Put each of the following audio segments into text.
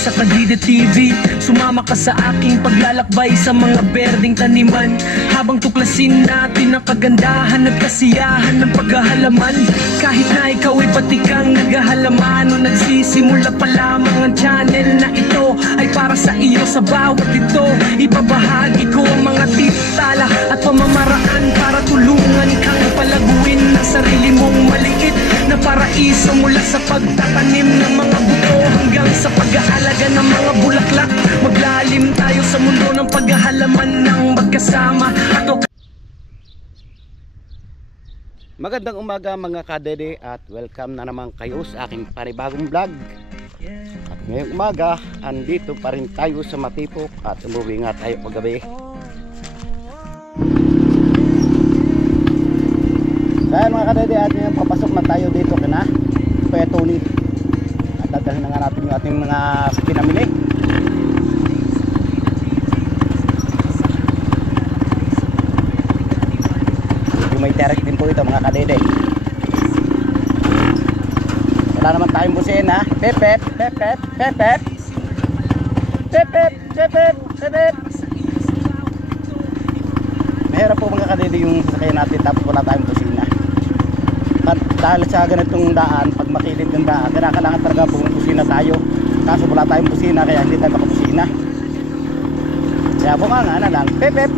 Sa Kadida TV, sumama ka sa aking paglalakbay sa mga berdeng taniman, habang tuklasin natin ang kagandahan at kasiyahan ng paghahalaman. Kahit na ikaw ay batikang naghahalaman o nagsisimula pa lamang, ang channel na ito ay para sa iyo. Sa bawat ito, ibabahagi ko ang mga tala at pamamaraan para tulungan kang palaguin ang sarili mong maliit na paraiso, mula sa pagtatanim ng mga buto hanggang sa pag-aalaga ng mga bulaklak. Maglalim tayo sa mundo ng paghahalaman ng magkasama. Magandang umaga mga kadede at welcome na naman kayo sa aking panibagong vlog. At ngayong umaga, andito pa rin tayo sa Matipok at umuwi nga tayo paggabi. Kaya mga kadede, at ngayon papasok na tayo dito kina Kuya Tony. At dadalhin na nga natin yung ating mga pinamili. May direct din po ito mga kadede. Wala naman tayong busin ha. Pep pep pep pep pep pep pep pep pep pep pep. Mahirap po mga kadede yung sasakyan natin tapos wala tayong busina. Dahil sa ganitong daan, pag makilid ng daan, kailangan talaga busina tayo. Kaso wala tayong busina kaya hindi tayo makabusina. Kaya bumanga na lang. Pep pep.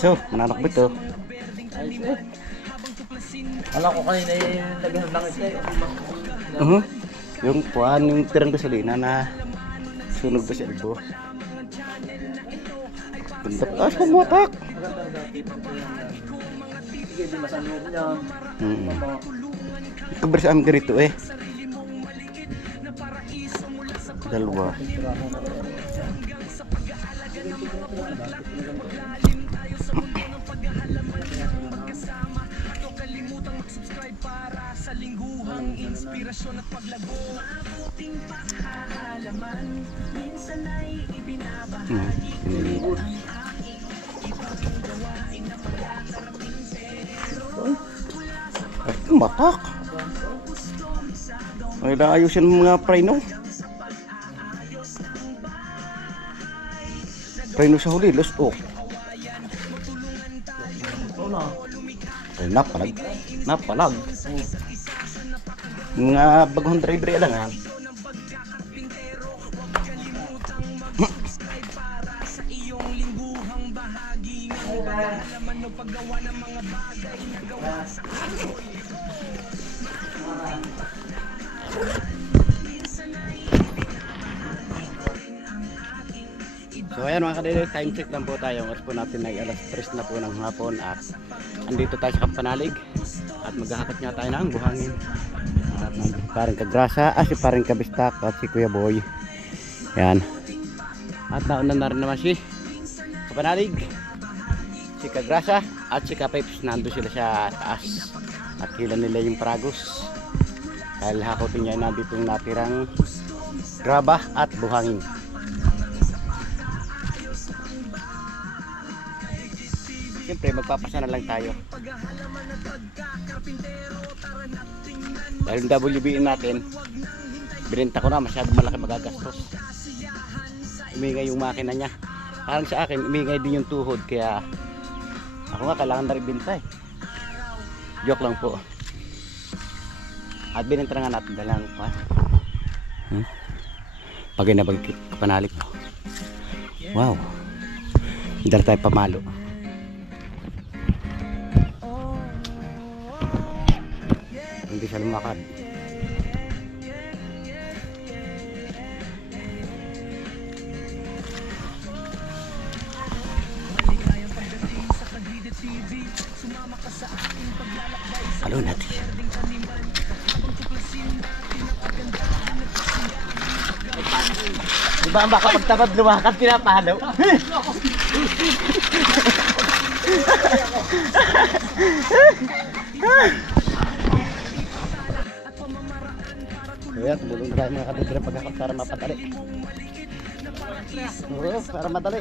So, nanakbit to. Alam ko kanina yung naghanap lang ito. Yung puan, yung tirang gasolina na sunog ba sa elbow. Bentak taas pumotak. Sige, di masanod niya. Kabar sa amin ganito eh. Dalawa. Sa lingguhang inspirasyon at paglago, mabuting paghahalaman, minsan ay ibinabahagi ko ang aking ibang gawain na pagkakarating pero Matak. Ay, ayusin mo mga preno. Preno sa huli, lost oh. Ay, napalag. Napalag. Mga bagong driver lang ha. So ayan mga kadede, time check lang po tayo. Oras po natin ay alas 3 na po ng hapon at andito tayo sa Kampanalig at maghahakot nga tayo ng buhangin. At parang Kagrasa, si parang Kabistak at si Kuya Boy. Ayan. At nauna na rin naman si Kampanalig, si Kagrasa at si Kapips. Nando sila sa taas at hila nila yung Paragos. Dahil hakotin niya nandito yung natirang graba at buhangin. Siyempre magpapasa na lang tayo. Dahil yung WBN natin, binenta ko na, masyadong malaki magagastos. Umingay yung makina niya. Parang sa akin, umingay din yung tuhod. Kaya ako nga kailangan na rin binta eh. Joke lang po. At binenta na nga natin dalang pa. Pagay na bagay Kampanalig. Wow. Hindi tayo pamalo. Hindi siya lumakad. Halo natin. Diba ang baka pagtabad lumakad pinapalo? Kaya tumulong na tayo mga kadidira pagkakap para mapadali. Oo, para madali.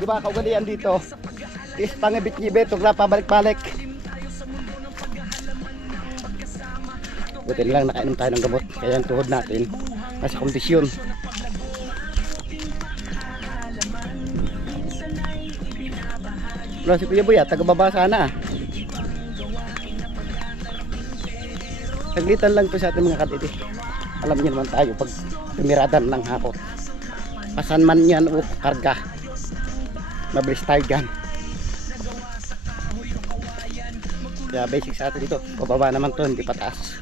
Diba kaugalian dito? Is pangibit-ngibit, huwag na pabalik-balik. Buti lang nakainom tayo ng gamot. Kaya ang tuhod natin nasa kondisyon. Wala si Kuya Boy, taga-baba sana. Saglitan lang to sa ating mga kadidi. Alam niyo naman tayo pag tumiradan ng hakot. Pasan man yan o karga. Mabilis tayo dyan. Kaya basic sa atin dito. Pababa naman to, hindi pataas.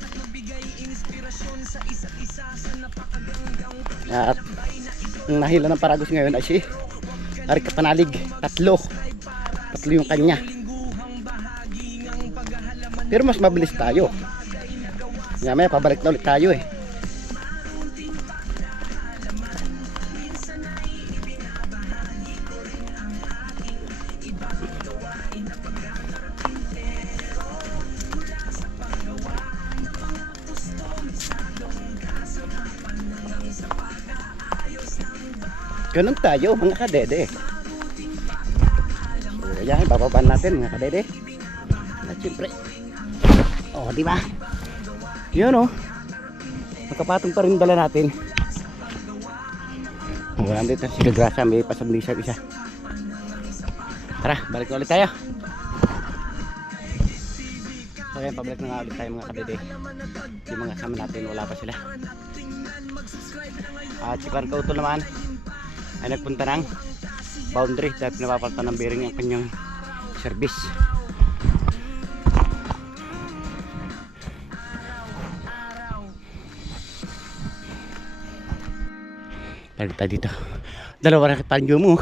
At ang nahila ng Paragos ngayon ay si Kampanalig. Tatlo yung kanya. Pero mas mabilis tayo. Nga may pabalik na ulit tayo eh. Ganun tayo mga kadede. So yan, bababa natin mga kadede. At siyempre, oh di ba? Yun oh, magkapatong pa rin dala natin. Wala dito si Kagrasa, may pasablisar isa. Tara, balik na ulit tayo. So yan, pabalik na nga ulit tayo mga kadede. Yung mga kasama natin, wala pa sila. At si Parangkauto naman ay nagpunta ng boundary dahil pinapapalta ng bearing ang kanyang service. Balik tayo dito. Dalawa na kipanyo mo.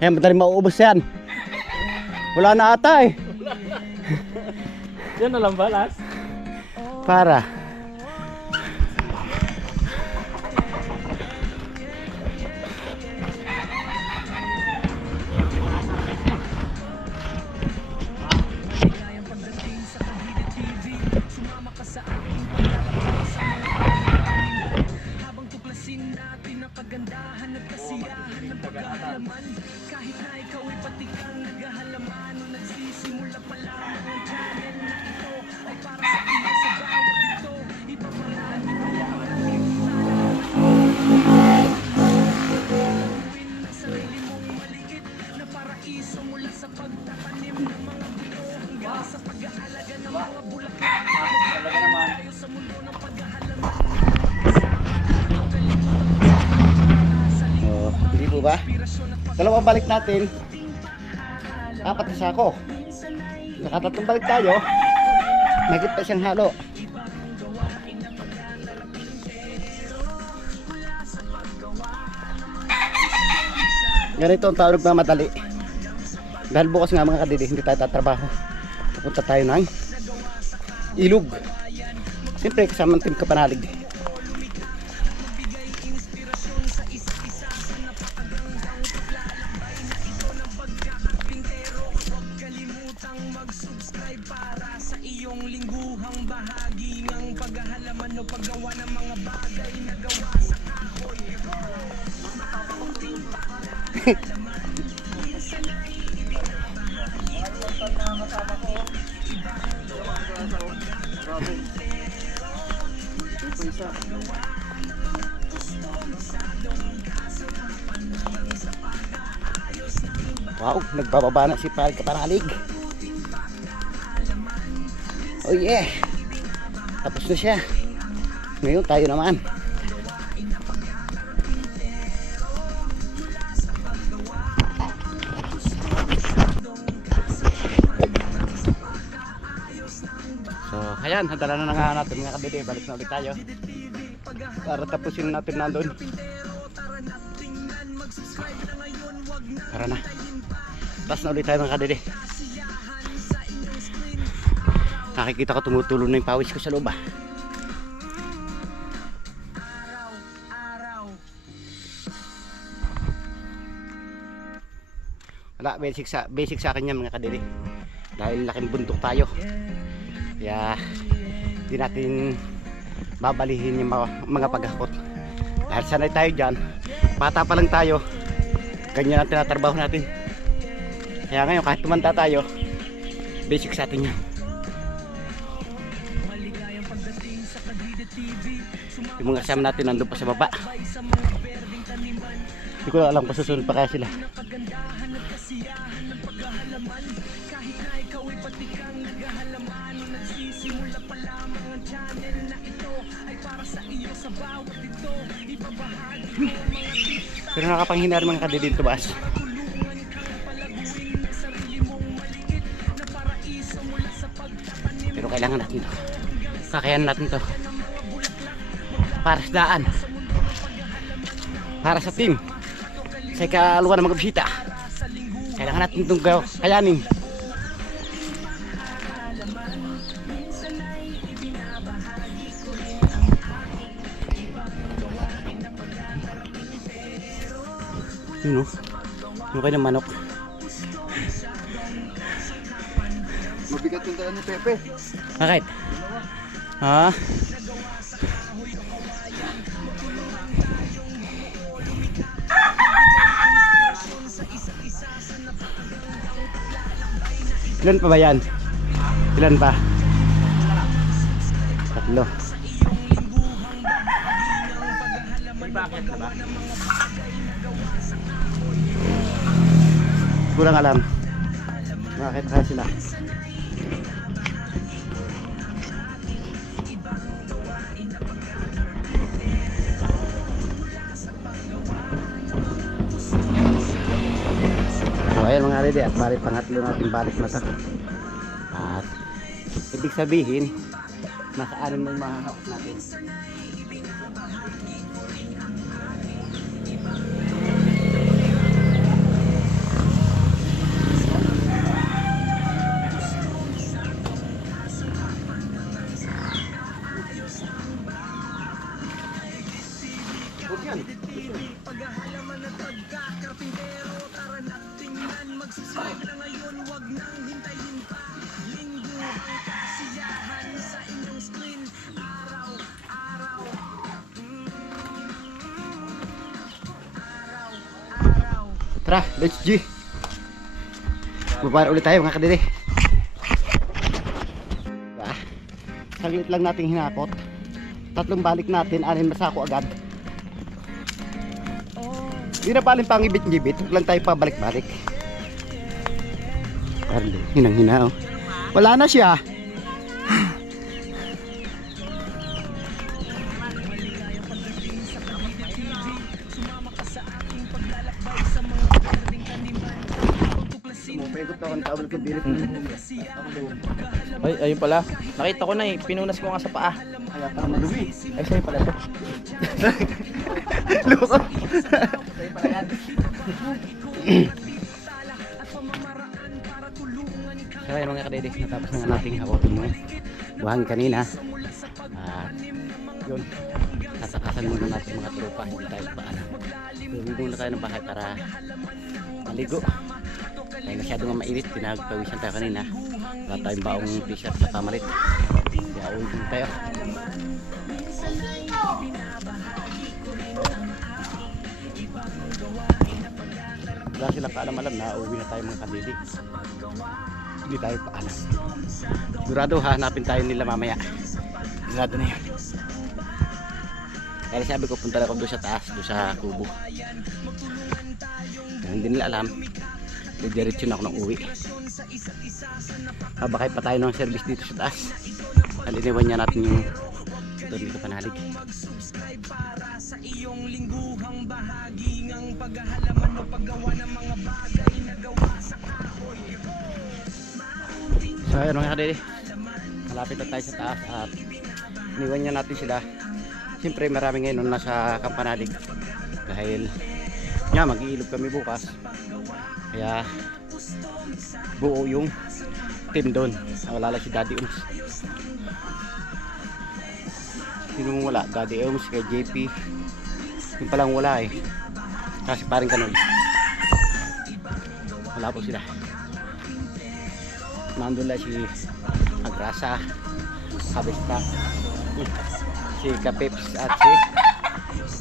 Kaya madali mauubos yan. Wala na ata eh. Yan na lang balas. Para kahit na ikaw ay patikang naghahalaman o nagsisimula pa lamang ang channel na ito ay para sa iyo sa bawat ito. Dalawang balik natin, 4 na sako. Nakatatlong balik tayo, mahigit pa siyang halo. Ganito ang tawag na madali. Dahil bukas nga mga kadidi, hindi tayo tatrabaho. Pupunta tayo ng ilog. Siyempre kasama ng Team Kapanalig. Wow, nagbababa na si Pal Kapanalig. Oh yeah. Tapos na siya. Ngayon tayo naman. So, ayan, hadala na nga natin mga kabili. Balik na ulit tayo. Para tapusin natin nandun. Tara na. Tapos na ulit tayo mga kabili. Nakikita ko tumutulo na yung pawis ko sa loob ah. Wala, basic sa akin yan mga kadiri. Dahil laking bundok tayo. Kaya hindi natin babalihin yung mga paghakot. Dahil sanay tayo dyan. Bata pa lang tayo. Ganyan ang tinatrabaho natin. Kaya ngayon kahit tumanda tayo, basic sa atin yan. Yung mga kasama natin nandun pa sa baba. Hindi ko alam kung susunod pa kaya sila. Pero nakapanghinar mga kadidin tumaas. Pero kailangan natin to. Kakayanan natin to. Para sa daan. Para sa team. Sa ikaluwa ng mga bisita. Kailangan natin itong kayanin. Yun o. Yung kayo ng manok. Mabigat yung dala ni Pepe. Bakit? Ha? Ilan pa ba yan? Ilan pa? 3. Bakit na ba? Kurang alam. Bakit kaya sila? So ayan mga rede, at balik pangatlo natin balik na to. At ibig sabihin naka-anim na yung mahahap natin. Tara, let's G. Bubara ulit tayo mga kadiri. Saglit lang nating hinakot. 3 balik natin, 6 na sako agad. Hindi na paling pangibit-ngibit, huwag lang tayo pabalik-balik. Hinang-hina oh. Wala na siya. Ay, ayun pala. Nakita ko na eh. Pinunas ko nga sa paa. Kaya pala madumi. Ay, sa'yo pala ito. Loko. Sa'yo pala yan. So ayun mga kadede, natapos na nga nating hawakin mo buhangin kanina. Yun, sasakasan muna natin mga tropa, hindi tayo paalam. So hindi muna tayo ng bahay para maligo. Dahil masyado nga mainit, pinagpawisan tayo kanina. Wala tayong baong t-shirt sa kamalit. Kaya uwi din tayo. Wala silang kaalam-alam na uwi na tayo mga kadede. Hindi tayo paalam. Sigurado hahanapin tayo nila mamaya. Sigurado na yun. Kaya sabi ko punta na ako doon sa taas, doon sa kubo. Kaya hindi nila alam. Didiretso na ako ng uwi. Bakay pa tayo ng service dito sa taas. Aliniwan niya natin yung doon dito panalig. Para sa iyong lingguhang bahagi ng paghahalaman o paggawa ng mga bagay na gawa sa kahoy. So ayun mga kadede, malapit na tayo sa taas at iniwan niya natin sila. Siyempre marami ngayon nasa Kampanalig dahil nga mag-iilog kami bukas, kaya buo yung team doon. Wala lang si Daddy Ums. Sinong wala? Daddy Ums, kay JP yung palang wala eh, kasi paring Kanoy wala po sila. Nandun lang si Agrasa, Kabista, si Kapips at si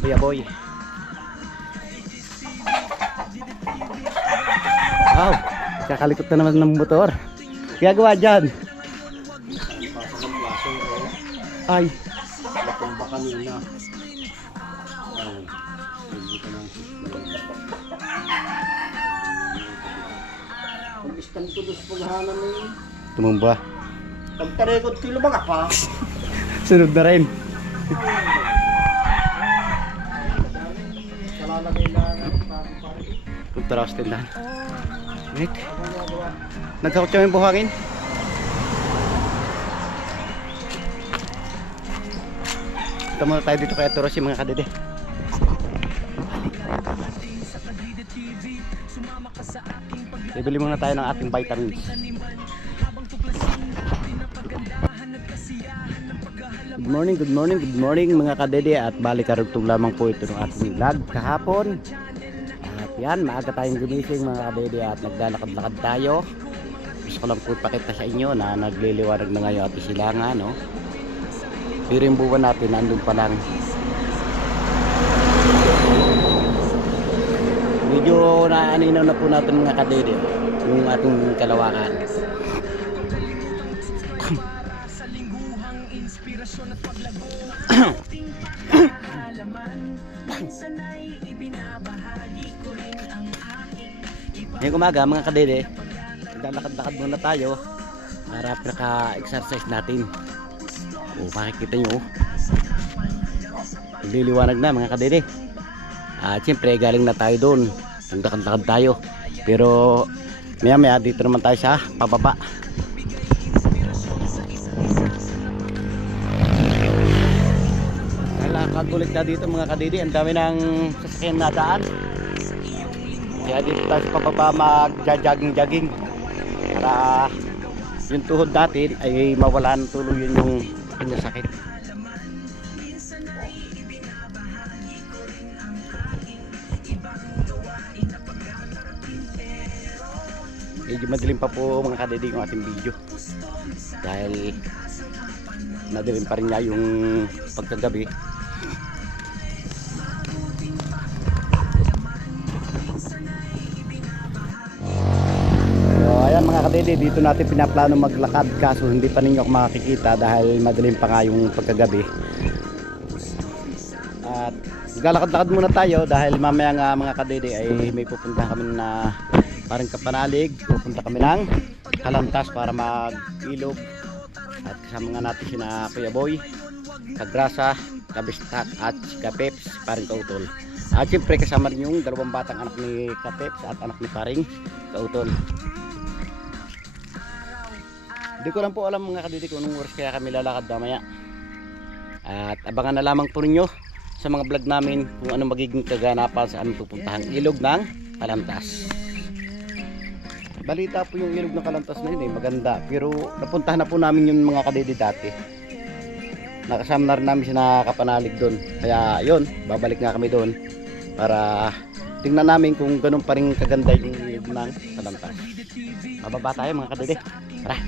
Kuya Boy. Wow, kakalikot na naman ng motor. Kaya gawa dyan. Ay, Bakumba kanina. Pag-iskan ko doon sa paghahanan mo yun. tumumba. Pagtarekod kilo ba ka pa? Sunod na rin. Kalalagay na pare. Punta raw sa tindahan. Wait. Naghakot siya yung buhangin. Ito muna tayo dito kay Atoros yung mga kadede. Bibili muna tayo ng ating vitamins. Good morning, good morning, good morning mga kadede, at balik karugtong lamang po ito ng ating vlog kahapon. At yan, maaga tayong gumising mga kadede at naglalakad-lakad tayo. Gusto ko lang po ipakita sa inyo na nagliliwanag na ngayon at isilangan, no? Pero yung buwan natin nandun pa lang. Medyo naaninaw na po natin mga kadede yung ating kalawakan. Ngayong umaga mga kadede, naglalakad-lakad muna tayo para pinaka-exercise natin. O makikita nyo, nagliliwanag na mga kadede. Siyempre galing na tayo doon, naglalakad-lakad tayo, pero maya maya dito naman tayo sa pababa. Nalakad-ulit na dito mga kadede, ang dami ng sasakyan na daan. Kaya dito tayo sa pababa mag-jogging para yung tuhod natin ay mawala ng tuluyan yung pinasakit. Medyo madilim pa po mga kadede yung ating video dahil nadilim pa rin niya yung pagkagabi. Ayan mga kadede, dito natin pinaplano maglakad kaso hindi pa ninyo ako makikita dahil madilim pa nga yung pagkagabi. At galakad-lakad muna tayo dahil mamaya nga mga kadede ay may pupunta kami na parang Kapanalig. Pupunta kami ng Kalantas para mag-ilog at kasama nga natin sina Kuya Boy, Kagrasa, Kabistak at si Kapeps, paring Kautol. At siyempre kasama rin yung dalawang batang anak ni Kapeps at anak ni paring Kautol. Hindi ko lang po alam mga kadidi kung anong oras kaya kami lalakad mamaya. At abangan na lamang po ninyo sa mga vlog namin kung anong magiging kaganapan sa aming pupuntahang ilog ng Kalantas. Balita po yung ilog ng Kalantas na yun maganda. Pero napuntahan na po namin yung mga kadidi dati. Nakasama na rin namin siya nakapanalig doon. Kaya yun, babalik nga kami doon para tingnan namin kung ganun pa rin kaganda yung ilog ng Kalantas. Mababa tayo mga kadidi. Tara!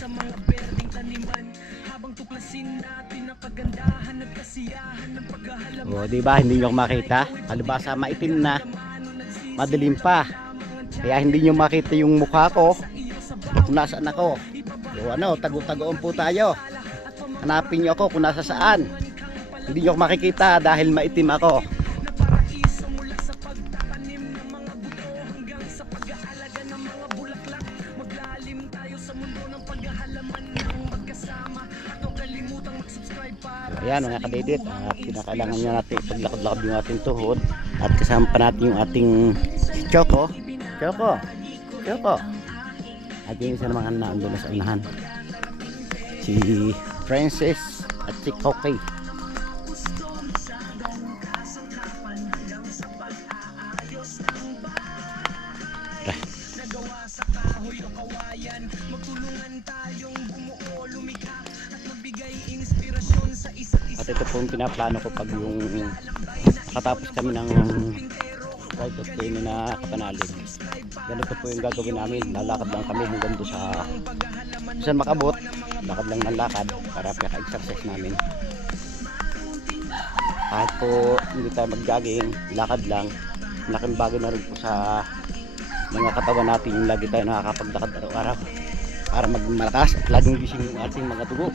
sa mga berdeng taniman habang tuklasin natin ang kagandahan at kasiyahan ng paghahalaman. O diba hindi nyo makita? Kalibasa maitim na, madilim pa. Kaya hindi nyo makita yung mukha ko kung nasaan ako. So ano, tago-tagoon po tayo. Hanapin nyo ako kung nasa saan. Hindi nyo makikita dahil maitim ako. Ayan mga kadidit, kinakailangan nyo natin paglakad-lakad yung ating tuhod. At kasama pa natin yung ating si Choco. At yung isa naman naandun na sa unahan, si Princess at si Koki. At ito po yung pinaplano ko pag yung nakatapos kami ng ride of day na kapanalig. Ganito po yung gagawin namin. Lalakad lang kami hanggang doon sa saan makabot. Lakad lang ng lakad para paka-exercise namin. Kahit po hindi tayo mag-jogging, lakad lang. Malaking bagay na rin po sa mga katawan natin yung lagi tayo nakakapaglakad araw-araw para maging malakas at laging gising yung ating mga dugo.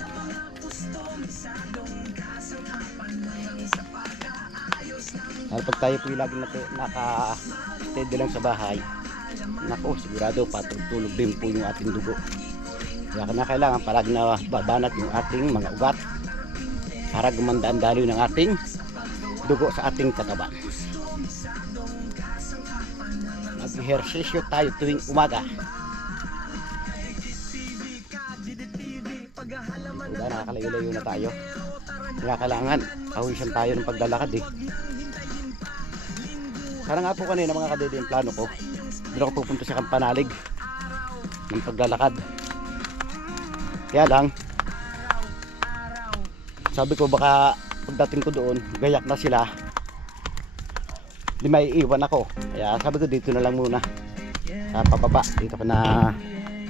Pag tayo po yung lagi naka-steady lang sa bahay, nako sigurado patutulog din po yung ating dugo. Kaya kailangan palagi na babanat yung ating mga ugat para gumanda ang daloy ng ating dugo sa ating katawan. Mag-ehersisyo tayo tuwing umaga. Diba, nakakalayo-layo na tayo. Kaya kailangan pawisan tayo ng paglalakad Sana nga po kanina mga kadede yung plano ko. Doon ako pupunta sa Kampanalig ng paglalakad. Kaya lang sabi ko baka pagdating ko doon gayak na sila, di may iwan ako. Kaya sabi ko dito na lang muna sa pababa. Dito ko na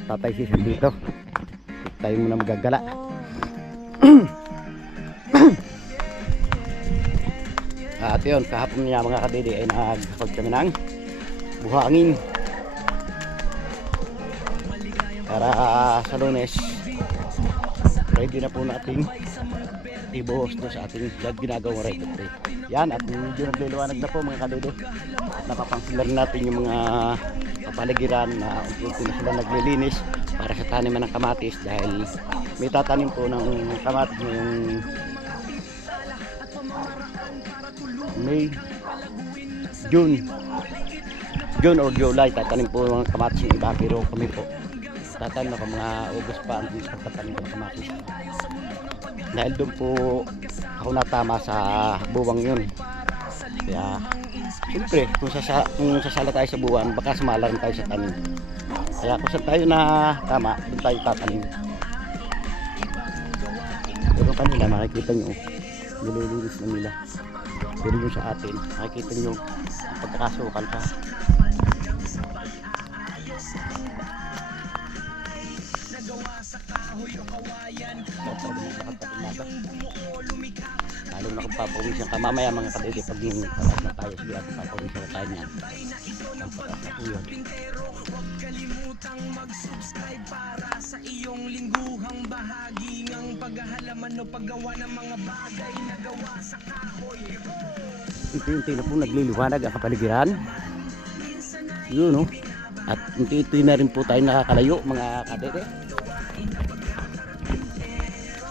tatay siya dito. Dito tayo muna magagala. At yun, kahapon niya mga kadede ay nagkakot kami ng buhangin para sa Lunes ready na po natin ibuhos doon sa ating ginagawang ride. Yan, at medyo nagliliwanag na po mga kadede. Napapangsin na rin natin yung mga kapaligiran na unti-unti na sila naglilinis para sa taniman ng kamatis dahil may tatanim po ng kamatis ngayong May, June or July. Tatanim po ng kamatis yung iba, pero kami po tatanim ako mga August pa ang pagtatanim ng kamatis dahil doon po ako natama sa buwang yun. Kaya siyempre kung sasala tayo sa buwan baka sumala rin tayo sa tanim. Kaya kung saan tayo na tama doon tayo tatanim. Pero kanila makikita nyo nililinis na nila. Pero yung sa atin, makikita nyo pagkakasukal pa. Lalo na kung papawisan ka mamaya mga kadede pag yung patas na tayo sigurado papawisan na tayo niyan. Ang patas na po yun. Huwag kalimutang mag-subscribe para sa iyong lingguhang bahagi ng paghahalaman o paggawa ng mga bagay na gawa sa kahoy. Unti-unti na po nagliliwanag ang kapaligiran. Yun no. At unti-unti na rin po tayo nakakalayo mga kadede.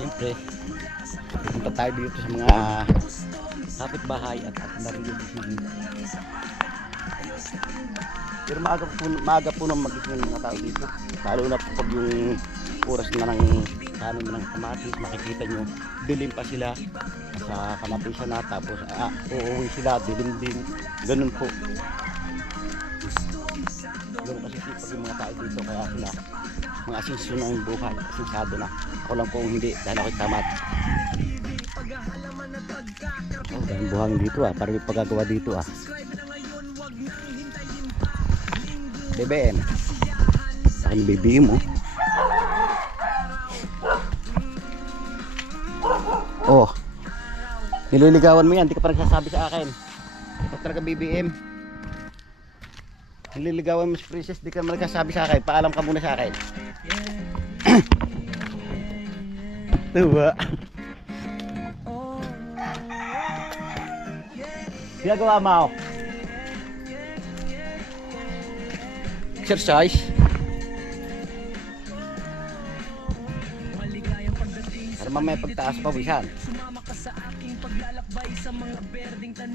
Siyempre punta tayo dito sa mga kapitbahay at narinig din. Pero maaga po nang magising ng mga tao dito. Lalo na po pag yung oras na ng kanin ng kamatis, makikita nyo, dilim pa sila sa kamatisan na, tapos uuwi sila, dilim din, ganun po. Ganun kasi sipag yung mga tao dito, kaya sila mga asinso na yung buhay, asinsado na. Ako lang po hindi, dahil ako'y tamad. Oh, dahil buhangin dito parang may pagagawa dito BBM. Akin BBM oh. Nililigawan mo yan, di ka pa nagsasabi sa akin. Ito talaga BBM. Nililigawan mo si Princess, di ka naman nagsasabi sa akin. Paalam ka muna sa akin. Diba? Ginagawa mo. Exercise. Para mamaya pagtaas pawisan.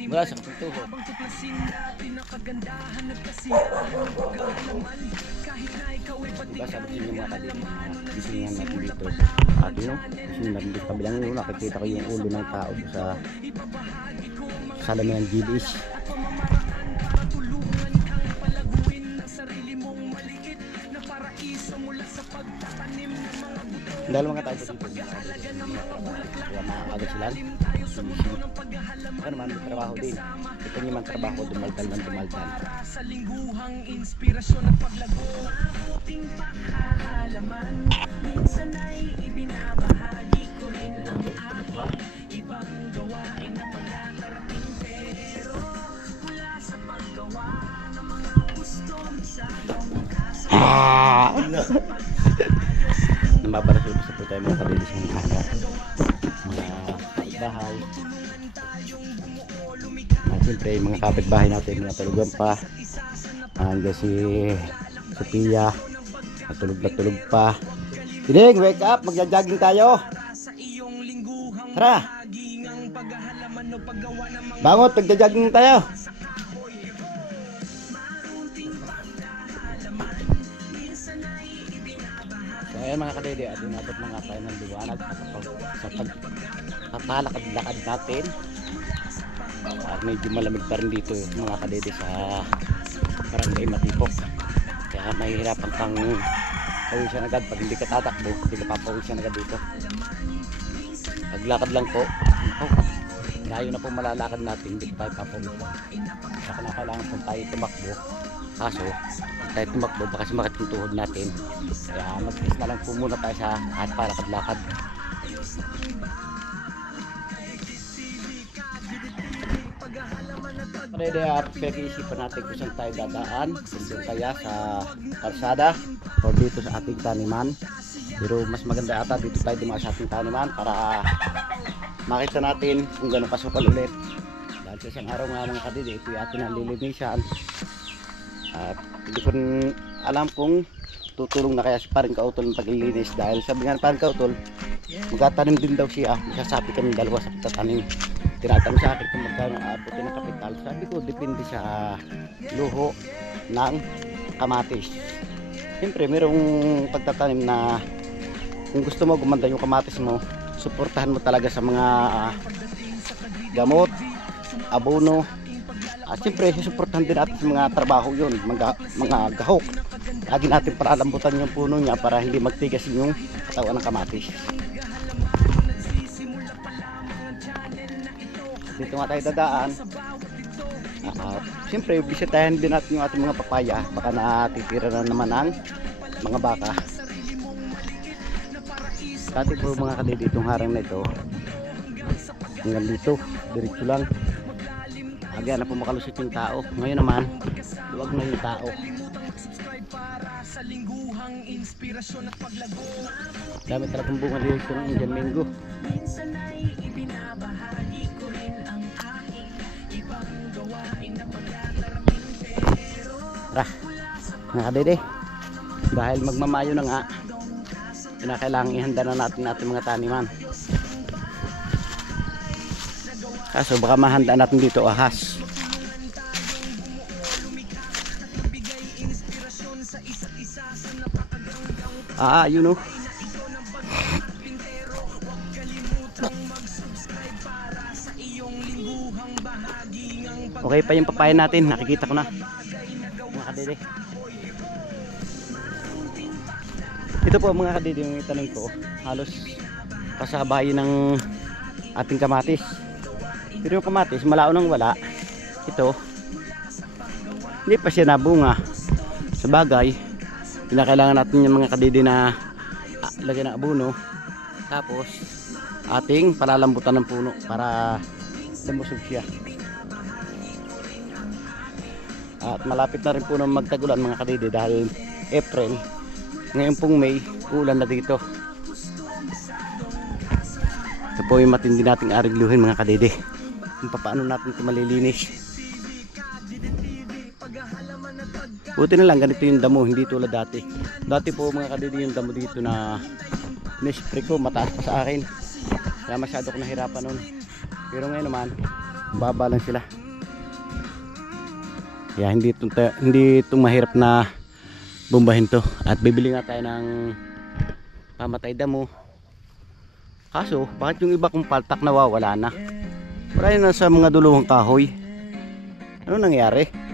Mula sa kapituho. Diba sabi ko yung mga kalima, sisingan natin dito. Ate no, sisingan natin dito kabilang ulo. Nakikita ko yung ulo ng tao sa salamin ng GDS. Dahil mga tao dito, kaya makakagad sila. Ano naman, may trabaho din. Ito nyo man trabaho, dumaltal ng dumaltal. Sa lingguhang inspirasyon at paglago, ating pakahalaman, minsan ay ibinabahagi ko rin ang aking ibang gawain na pagkakarating, pero mula sa paggawa ng mga gusto sa iyong kasama. Namabarasulus po tayo mga kabilis ng aga, mga bahay. Siyempre mga kapitbahay natin, mga tulugan pa. Hanggang si Sophia, natulog na tulog pa. Tinig, wake up, magja-jogging tayo. Tara, bangot, magja-jogging tayo. So ayan mga kadede, at inabot na nga tayo ng liwanag sa pagpapalakad-lakad natin. Medyo malamig pa rin dito mga kadede sa Barangay Matipok, kaya mahihirapan kang pawisan agad pag hindi ka tatakbo, hindi ka papawisan agad dito. Paglakad lang po, layo na po malalakad natin, hindi tayo papawisan. Saka na kailangan po tayo tumakbo, kaso tayo tumakbo baka sumakit yung tuhod natin, kaya mag-test na lang po muna tayo sa at palakad-lakad. Pwede pag-iisipan natin kung saan tayo dadaan, kung doon kaya sa kalsada o dito sa ating taniman. Pero mas maganda ata dito tayo dumaan sa ating taniman para makita natin kung gano'ng kasukal ulit. Dahil sa isang araw nga mga kadidi, ito yung ating nalilinisan. At hindi ko alam kung tutulong na kaya si Paring Kautol ng paglilinis, dahil sabi nga ni Paring Kautol, magtatanim din daw siya. Masasabi kami dalawa sa pagtatanim. Tinatanong sa akin kung magkano aabutin ng kapital. Sabi ko, depende sa luho ng kamatis. Siyempre, mayroong pagtatanim na kung gusto mo gumanda yung kamatis mo, suportahan mo talaga sa mga gamot, abono. At siyempre, susuportahan din natin sa mga trabaho yun, mga gahok. Lagi natin paralambutan yung puno niya para hindi magtigas yung katawan ng kamatis. Dito nga tayo dadaan. Siyempre, bisitahin din natin yung ating mga papaya. Baka natitira na naman ang mga baka. Dati po mga kadidi, itong harang na ito hanggang dito, diretso lang. Aga na po makalusot yung tao. Ngayon naman, luwag na yung tao. Dami talagang bunga dito ng Indian Mango. Tara, mga kadede, dahil magmamayo na nga, kinakailangan ihanda na natin mga taniman. Kaso baka mahanda natin dito ahas. Yun o, Okay pa yung papaya natin, nakikita ko na. Mga kadede. Ito po mga kadede yung itanim ko. Halos kasabay ng ating kamatis. Pero yung kamatis malao nang wala. Ito hindi pa siya nabunga. Sa bagay, pinakailangan natin yung mga kadede na lagyan ng abono. Tapos ating palalambutan ng puno para lumusog siya. At malapit na rin po na magtagulan mga kadede dahil April. Ngayon pong May, ulan na dito. Ito po yung matindi nating arigluhin mga kadede. Kung paano natin ito malilinis. Buti na lang ganito yung damo, hindi tulad dati. Dati po mga kadede yung damo dito na nispray ko, mataas pa sa akin. Kaya masyado ko nahirapan nun. Pero ngayon naman, baba lang sila. Kaya hindi itong mahirap na bombahin to. At bibili nga tayo ng pamatay damo. Kaso, bakit yung iba kong paltak nawawala na? Wala yun na sa mga duluhang kahoy. Ano nangyari?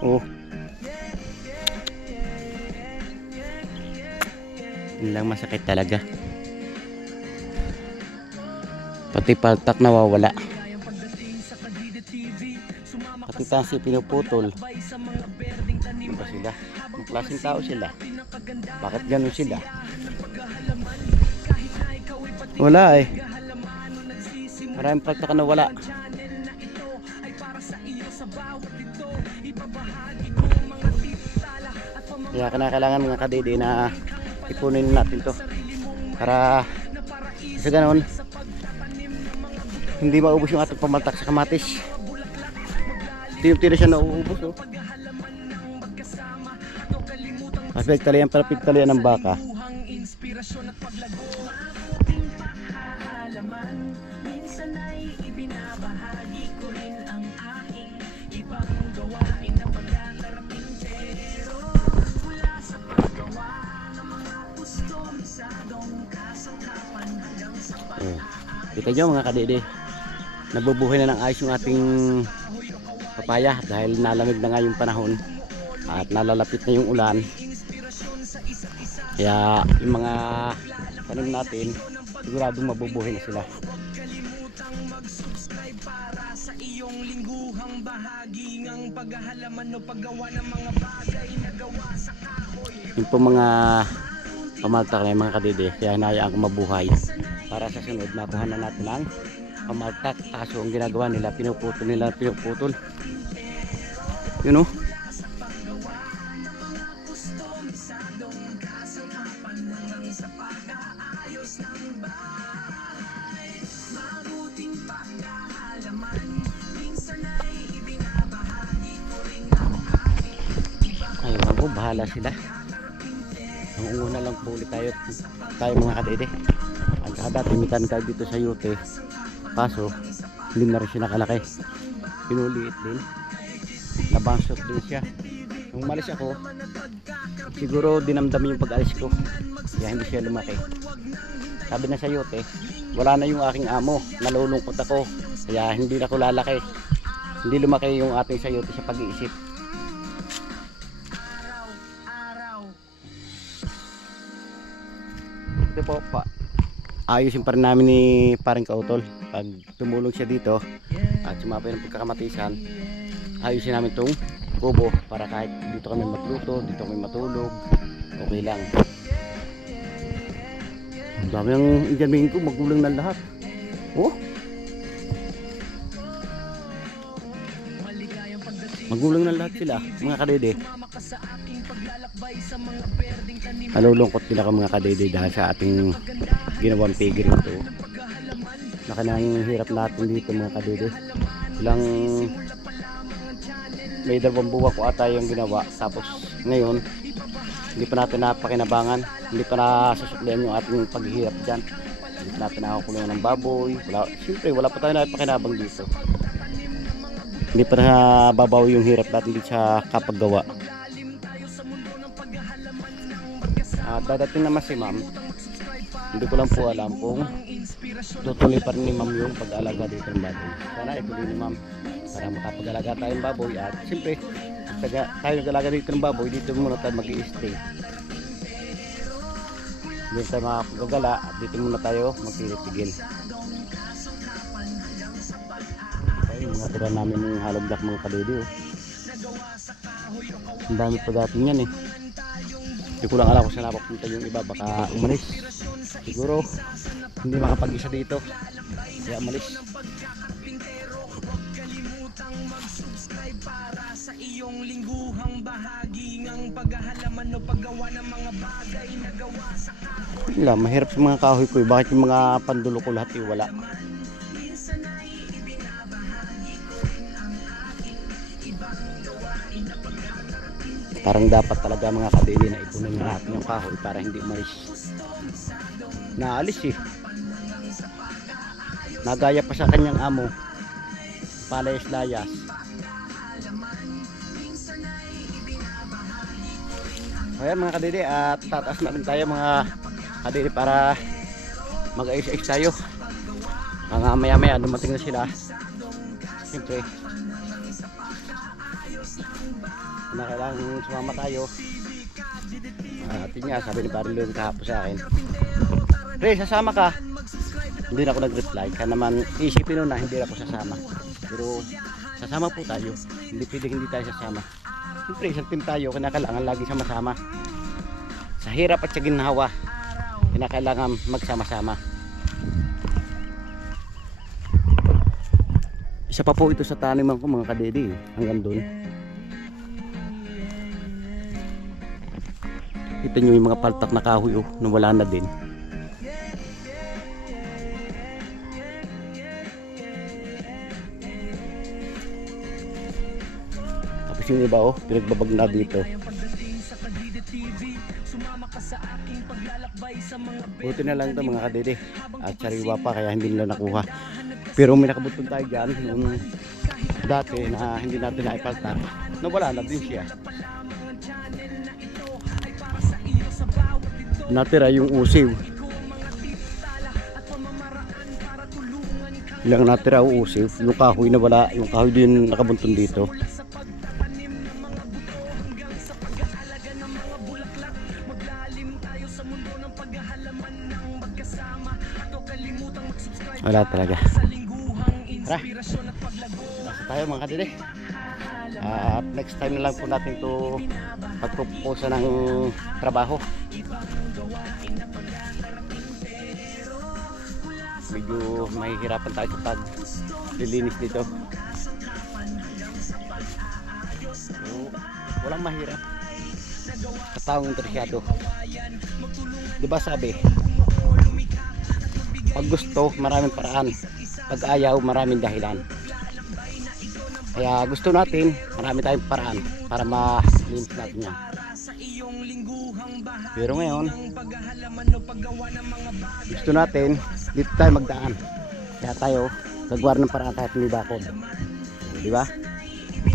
Oh. Yun lang masakit talaga. Pati paltak nawawala. Pati tansi pinuputol. Ano ba sila? Ang klaseng tao sila. Bakit ganun sila? Wala eh. Maraming paltak na wala. Kaya kailangan mga kadede na ipunin natin to para sa ganon hindi maubos yung ating pamaltak sa kamatis. Tira siya nauubos oh. Pigtalian para pigtalian ng baka. Minsan ay ibinabahagi ko rin ang aking ibang gawain na pagdadarating, pero mula sa paggawa ng mga kustomisadong kasangkapan hanggang sa Kita nyo mga kadede, nabubuhay na ng ayos yung ating papaya dahil nalamig na nga yung panahon at nalalapit na yung ulan. Kaya yung mga tanim natin siguradong mabubuhay na sila. mag-subscribe para sa iyong lingguhang bahagi ng paghahalaman o paggawa ng mga bagay na gawa sa kahoy. Yung po mga pamaltak na yung mga kadede, kaya hinayaan ko mabuhay para sa sunod nakuha na natin ang pamaltak. Kaso ang ginagawa nila, pinuputol yun o. Ayun ako, bahala sila. Ang una lang po ulit tayo mga kadede. Ang dati mitan tayo dito sa Yote, kaso hindi na rin siya nakalaki. Pinuliit din, nabansot din siya. Nung umalis ako, siguro dinamdam yung pag-alis ko, kaya hindi siya lumaki. Sabi na sa Yote, wala na yung aking amo, nalulungkot ako, kaya hindi na ako lalaki. Hindi lumaki yung ating sayote sa pag-iisip. Ito po pa, ayusin pa rin namin ni paring Kautol. Pag tumulong siya dito at sumapay ng pagkakamatisan, ayusin namin itong kubo para kahit dito kami magluto, dito kami matulog, okay lang. Ang dami ang injanmingin ko, magulang na lahat. Oh, magulang na lahat sila mga kadede. Nalulungkot din ako mga kadede dahil sa ating ginawang piggery ito. Nakanang hirap natin dito mga kadede. Ilang may 2 buwan ko ata yung ginawa, tapos ngayon hindi pa natin napakinabangan, hindi pa nasusuklian yung ating paghihirap dyan. Hindi pa natin nakakulungan ng baboy, siyempre wala pa tayo napakinabang dito. Hindi pa nababaw yung hirap natin dito sa kapaggawa. At dadating naman si ma'am, hindi ko lang po alam kung tutuloy pa rin ni ma'am yung pag-alaga dito ng baboy. Sana ituloy ni ma'am para makapag-alaga tayo ng baboy at siyempre tayo nag-alaga dito ng baboy, dito muna tayo mag-i-stay. Dito tayo makapagagala at dito muna tayo magtitigil. Okay, mga tira namin yung hollow block mga kadede. Oh. Ang dami pa dati yan eh. Hindi ko lang alam kung saan napapunta yung iba, baka umalis. Siguro hindi makapag-isa dito kaya umalis. Para sa iyong lingguhang bahagi ng paghahalaman o paggawa ng mga bagay na gawa sa kahoy. Wala, mahirap sa mga kahoy ko eh. Bakit yung mga pandulo ko lahat eh wala? Minsan ay ibinabahagi ko rin ang aking ibang gawain na pagkakarating. Parang dapat talaga mga kadili na ipunin natin yung kahoy para hindi umalis. Naalis eh. Nagaya pa sa kanyang amo. Palayas-layas. Ayan mga kadili, at tataas na rin tayo mga kadili para mag-ayos-ayos tayo. Maya-maya dumating na sila. Siyempre na kailangan sumama tayo. Atin nga, sabi ni Parang Leon kahapon sa akin, Pre, sasama ka? Hindi na ako nag-reply. Kaya naman isipin na hindi na ako sasama. Pero sasama po tayo. Hindi pwedeng hindi tayo sasama. Siyempre isang team tayo, kinakailangan lagi sama-sama. Sa hirap at sa ginhawa, kinakailangan magsama-sama. Isa pa po ito sa taniman ko mga kadede, hanggang doon. Kita nyo yung mga paltak na kahoy na wala na din. Tapos yung iba pinagbabag na dito. Buti na lang ito mga kadede, at sariwa pa kaya hindi nila nakuha. Pero may nakabutong tayo dyan yung dati na hindi natin naipaltak, nawala na din siya. Natira yung usiw. Ilang natira yung usiw, yung kahoy na wala, yung kahoy din nakabuntong dito. Wala talaga. Tara, basta tayo mga kadili. At next time na lang po natin to pagpupusa ng trabaho. Medyo mahihirapan tayo sa paglilinis dito. So, walang mahirap sa taong interesado. Diba sabi, pag gusto maraming paraan, pag ayaw maraming dahilan. Kaya gusto natin marami tayong paraan para ma-linis natin yan. Pero ngayon gusto natin dito tayo magdaan, kaya tayo gagawa ng paraan kahit may bakod, di ba?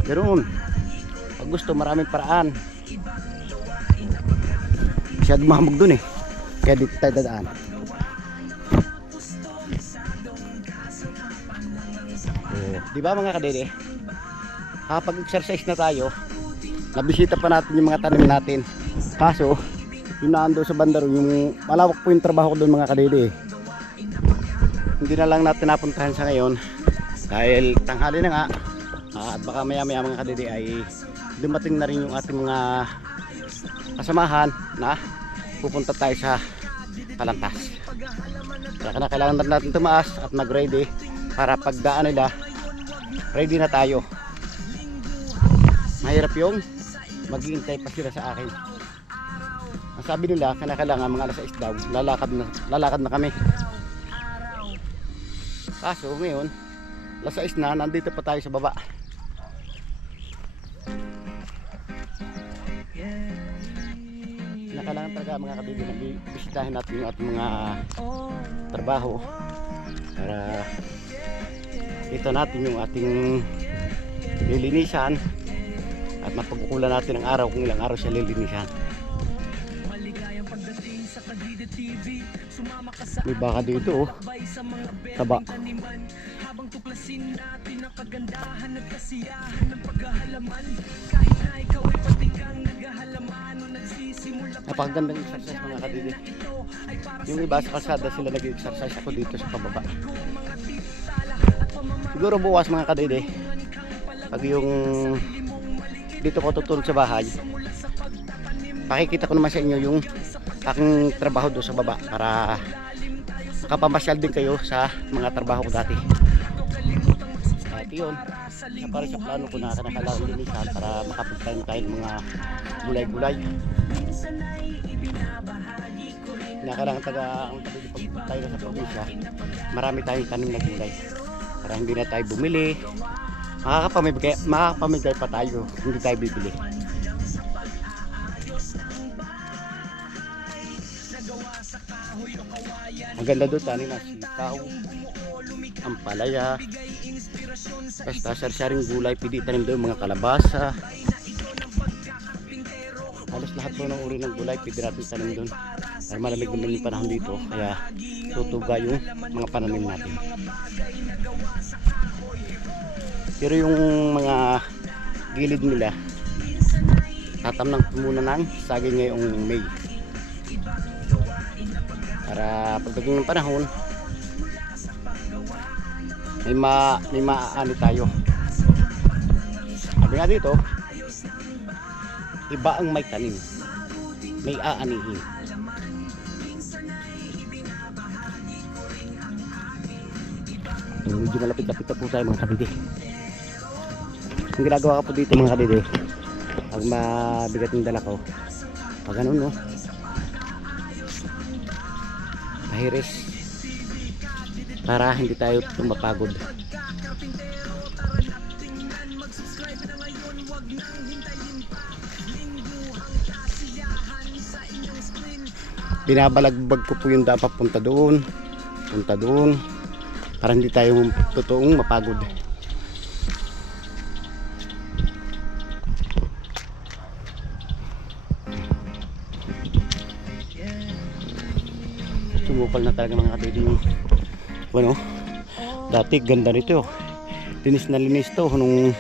Pero pag gusto maraming paraan, siya dumamog dun eh, kaya dito tayo dadaan. Di ba mga kadede, kapag exercise na tayo, nabisita pa natin yung mga tanim natin. Kaso yung naando sa bandaro, yung malawak po yung trabaho ko doon mga kadede. Hindi na lang natin napuntahan sa ngayon dahil tanghali na nga, at baka maya maya mga kadede ay dumating na rin yung ating mga kasamahan na pupunta tayo sa Kalantas. Kaya kailangan natin tumaas at mag ready para pagdaan nila ready na tayo. Mahirap yung maghihintay pa sila sa akin. Ang sabi nila kailangan mga alas 6 daw lalakad na kami. Kaso ngayon alas 6 na, nandito pa tayo sa baba. Kailangan talaga mga kabili na bisitahin natin yung ating mga trabaho para ito natin yung ating lilinisan at mapagkukulan natin ang araw kung ilang araw siya lilinisan. Pagdating sa Kadide TV, sumama ka sa May baka dito oh. lakbay sa mga Taba. berdeng taniman. Habang tuklasin natin ang kagandahan at kasiyahan ng paghahalaman. Kahit na ikaw ay pati kang naghahalaman o nagsisimula pa Napakagandang exercise mga kadidi. Yung iba sa kalsada sila nag-exercise, ako dito sa pababa. Siguro bukas mga kadidi, pag yung dito ko tutulog sa bahay, pakikita ko naman sa inyo yung aking trabaho doon sa baba para makapamasyal din kayo sa mga trabaho ko dati. At yun, isa pa rin sa plano ko na nakakalaon linisan para makapagtayo tayo ng mga gulay-gulay. Nakakailangan ang pag tayo sa probinsya, marami tayong tanim na gulay para hindi na tayo bumili, makakapamigay pa tayo, hindi tayo bibili. Ang ganda doon, tanim na sitaw, ampalaya, basta sari-saring gulay, pwede tanim doon, mga kalabasa. Halos lahat po ng uri ng gulay pwede natin tanim doon. Dahil malamig naman yung panahon dito, kaya tutuga yung mga pananim natin. Pero yung mga gilid nila, tatamnan ko muna ng saging ngayong May. Para pagdating ng panahon, may maaani tayo. Sabi nga dito, iba ang may tanim, may aanihin. Medyo malapit-lapit na po tayo mga kabidi. Ang ginagawa ko po dito mga kabidi, pag mabigat yung dala ko, pag ganun no, pahiris para hindi tayo mapagod. Binabalagbag ko po yung daan papunta doon, punta doon, para hindi tayo totoong mapagod. Sumukal na talaga mga kapatid yung ano, dati ganda nito, linis na linis to nung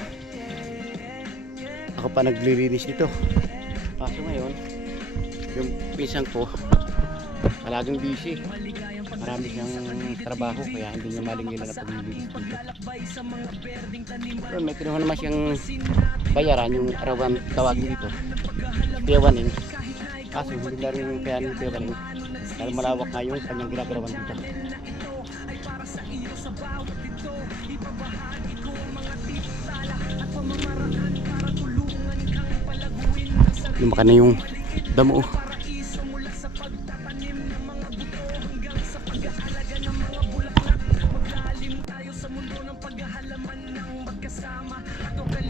ako pa naglilinis dito. Kaso ngayon yung pisang ko palaging busy, marami siyang trabaho kaya hindi niya malingilan na paglilinis dito. Pero may kinuha naman siyang bayaran, yung arawan tawagin dito, piyawanin. Kaso hindi na rin kaya ng piyawanin dahil malawak nga yung kanyang ginagalawan dito. Lumaka na yung damo.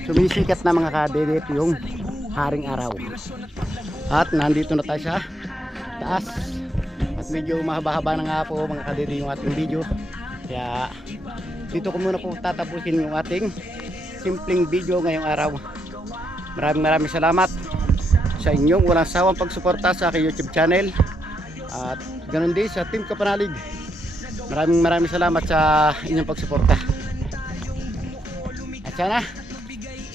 Sumisikat na mga kadedep yung haring araw. At nandito na tayo sa taas. At medyo mahaba-haba na nga po mga kadedep yung ating video. Kaya dito ko muna po tatapusin yung ating simpleng video ngayong araw. Maraming salamat sa inyong walang sawang pagsuporta sa aking YouTube channel. At ganun din sa Team Kapanalig. Maraming salamat sa inyong pagsuporta. At sana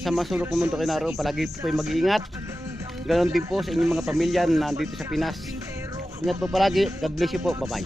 sa masulok ng mundo kinaro, palagi po kayo mag-iingat. Ganon din po sa inyong mga pamilya na nandito sa Pinas. Ingat po palagi. God bless you po. Bye bye.